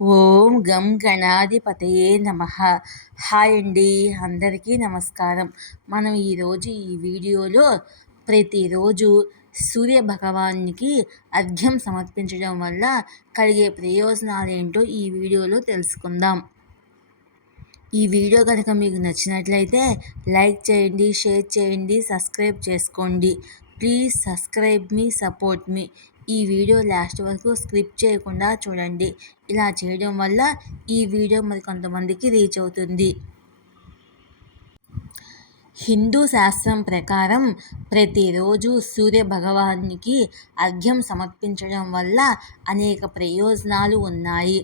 ఓం గం గణాధిపతయే నమః. హాయ్ అండి, అందరికీ నమస్కారం. మనం ఈరోజు ఈ వీడియోలో ప్రతిరోజు సూర్య భగవానికి అర్ఘ్యం సమర్పించడం వల్ల కలిగే ప్రయోజనాలు ఏంటో ఈ వీడియోలో తెలుసుకుందాం. ఈ వీడియో కనుక మీకు నచ్చినట్లయితే లైక్ చేయండి, షేర్ చేయండి, సబ్స్క్రైబ్ చేసుకోండి. ప్లీజ్ సబ్స్క్రైబ్ మీ, సపోర్ట్ మీ. ఈ వీడియో లాస్ట్ వరకు స్కిప్ చేయకుండా చూడండి. ఇలా చేయడం వల్ల ఈ వీడియో మరి కొంతమందికి రీచ్ అవుతుంది. హిందూ శాస్త్రం ప్రకారం ప్రతిరోజు సూర్య భగవానికి అర్ఘ్యం సమర్పించడం వల్ల అనేక ప్రయోజనాలు ఉన్నాయి.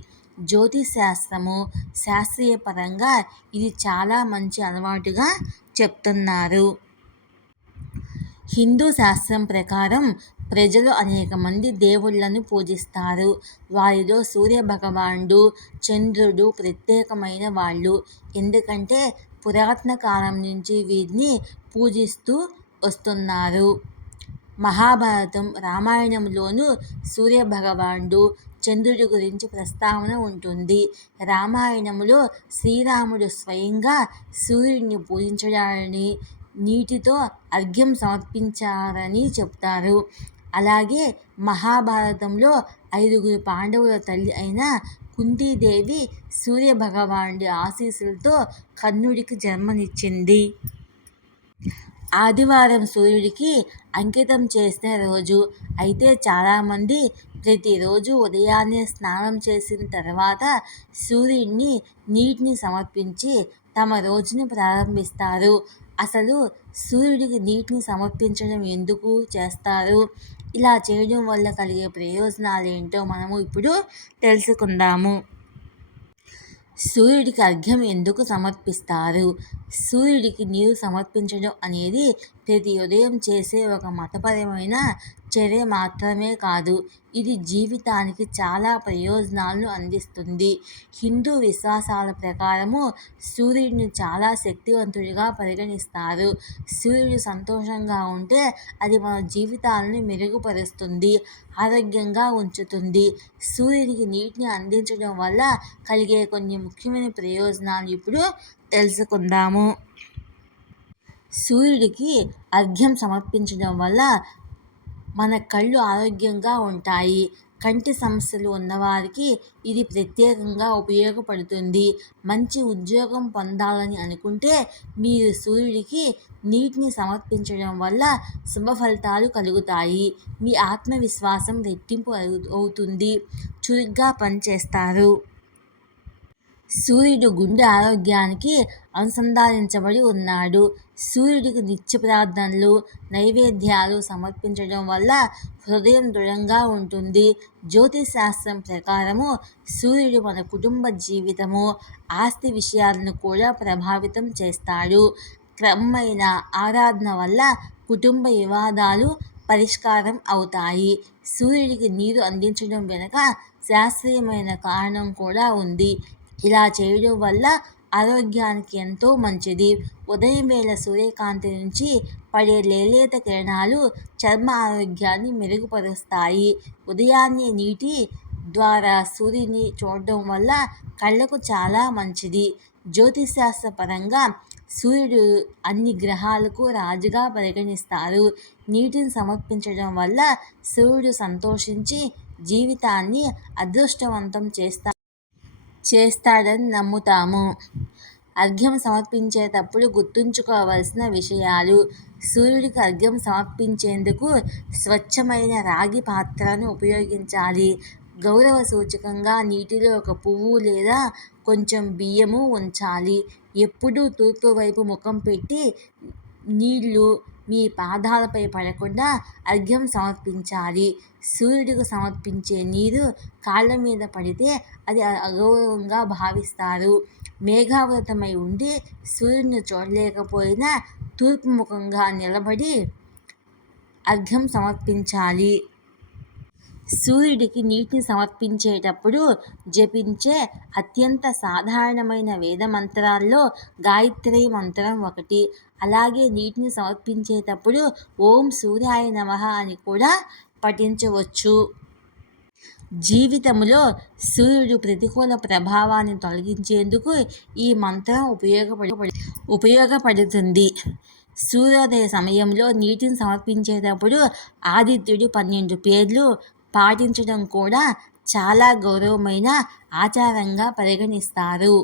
జ్యోతిష్ శాస్త్రము శాస్త్రీయ పరంగా ఇది చాలా మంచి అలవాటుగా చెప్తున్నారు. హిందూ శాస్త్రం ప్రకారం ప్రజలు అనేక మంది దేవుళ్లను పూజిస్తారు. వారిలో సూర్య భగవానుడు, చంద్రుడు ప్రత్యేకమైన వాళ్ళు. ఎందుకంటే పురాతన కాలం నుంచి వీరిని పూజిస్తూ వస్తున్నారు. మహాభారతం, రామాయణంలోనూ సూర్య భగవానుడు, చంద్రుడి గురించి ప్రస్తావన ఉంటుంది. రామాయణంలో శ్రీరాముడు స్వయంగా సూర్యుడిని పూజించడాన్ని, నీటితో అర్ఘ్యం సమర్పించారని చెప్తారు. అలాగే మహాభారతంలో 5 పాండవుల తల్లి అయిన కుంతీదేవి సూర్య భగవానుడి ఆశీస్సులతో కర్ణుడికి జన్మనిచ్చింది. ఆదివారం సూర్యుడికి అంకితం చేసిన రోజు. అయితే చాలామంది ప్రతిరోజు ఉదయాన్నే స్నానం చేసిన తర్వాత సూర్యుడిని నీటిని సమర్పించి తమ రోజుని ప్రారంభిస్తారు. అసలు సూర్యుడికి నీటిని సమర్పించడం ఎందుకు చేస్తారు? ఇలా చేయడం వల్ల కలిగే ప్రయోజనాలు ఏంటో మనము ఇప్పుడు తెలుసుకుందాము. సూర్యుడికి అర్ఘ్యం ఎందుకు సమర్పిస్తారు? సూర్యుడికి నీరు సమర్పించడం అనేది ప్రతి ఉదయం చేసే ఒక మతపరమైన చర్య మాత్రమే కాదు, ఇది జీవితానికి చాలా ప్రయోజనాలను అందిస్తుంది. హిందూ విశ్వాసాల ప్రకారము సూర్యుడిని చాలా శక్తివంతుడిగా పరిగణిస్తారు. సూర్యుడు సంతోషంగా ఉంటే అది మన జీవితాలను మెరుగుపరుస్తుంది, ఆరోగ్యంగా ఉంచుతుంది. సూర్యునికి నీటిని అందించడం వల్ల కలిగే కొన్ని ముఖ్యమైన ప్రయోజనాలు ఇప్పుడు తెలుసుకుందాము. సూర్యుడికి అర్ఘ్యం సమర్పించడం వల్ల మన కళ్ళు ఆరోగ్యంగా ఉంటాయి. కంటి సమస్యలు ఉన్నవారికి ఇది ప్రత్యేకంగా ఉపయోగపడుతుంది. మంచి ఉద్యోగం పొందాలని అనుకుంటే మీరు సూర్యుడికి నీటిని సమర్పించడం వల్ల శుభ ఫలితాలు కలుగుతాయి. మీ ఆత్మవిశ్వాసం రెట్టింపు అవుతుంది, చురుగ్గా పనిచేస్తారు. సూర్యుడు గుండె ఆరోగ్యానికి అనుసంధానించబడి ఉన్నాడు. సూర్యుడికి నిత్య ప్రార్థనలు, నైవేద్యాలు సమర్పించడం వల్ల హృదయం దృఢంగా ఉంటుంది. జ్యోతిష్ శాస్త్రం ప్రకారము సూర్యుడు మన కుటుంబ జీవితము, ఆస్తి విషయాలను కూడా ప్రభావితం చేస్తాడు. క్రమమైన ఆరాధన వల్ల కుటుంబ వివాదాలు పరిష్కారం అవుతాయి. సూర్యుడికి నీరు అందించడం వెనుక శాస్త్రీయమైన కారణం కూడా ఉంది. ఇలా చేయడం వల్ల ఆరోగ్యానికి ఎంతో మంచిది. ఉదయం వేళ సూర్యకాంతి నుంచి పడే లేలేత కిరణాలు చర్మ ఆరోగ్యాన్ని మెరుగుపరుస్తాయి. ఉదయాన్నే నీటి ద్వారా సూర్యుని చూడడం వల్ల కళ్ళకు చాలా మంచిది. జ్యోతిశాస్త్ర పరంగా సూర్యుడు అన్ని గ్రహాలకు రాజుగా పరిగణిస్తారు. నీటిని సమర్పించడం వల్ల సూర్యుడు సంతోషించి జీవితాన్ని అదృష్టవంతం చేస్తాడని నమ్ముతాము. అర్ఘ్యం సమర్పించేటప్పుడు గుర్తుంచుకోవలసిన విషయాలు. సూర్యుడికి అర్ఘ్యం సమర్పించేందుకు స్వచ్ఛమైన రాగి పాత్రను ఉపయోగించాలి. గౌరవ సూచకంగా నీటిలో ఒక పువ్వు లేదా కొంచెం బియ్యము ఉంచాలి. ఎప్పుడూ తూర్పు వైపు ముఖం పెట్టి నీళ్లు మీ పాదాలపై పడకుండా అర్ఘ్యం సమర్పించాలి. సూర్యుడికి సమర్పించే నీరు కాళ్ళ మీద పడితే అది అగౌరవంగా భావిస్తారు. మేఘావృతమై ఉండి సూర్యుడిని చూడలేకపోయినా తూర్పు ముఖంగా నిలబడి అర్ఘ్యం సమర్పించాలి. సూర్యుడికి నీటిని సమర్పించేటప్పుడు జపించే అత్యంత సాధారణమైన వేద మంత్రాల్లో గాయత్రీ మంత్రం ఒకటి. అలాగే నీటిని సమర్పించేటప్పుడు ఓం సూర్యాయ నమః అని కూడా పఠించవచ్చు. జీవితంలో సూర్యుడు ప్రతికూల ప్రభావాన్ని తొలగించేందుకు ఈ మంత్రం ఉపయోగపడుతుంది. సూర్యోదయ సమయంలో నీటిని సమర్పించేటప్పుడు ఆదిత్యుడి 12 పేర్లు పాటించడం కూడా చాలా గౌరవమైన ఆచారంగా పరిగణిస్తారు.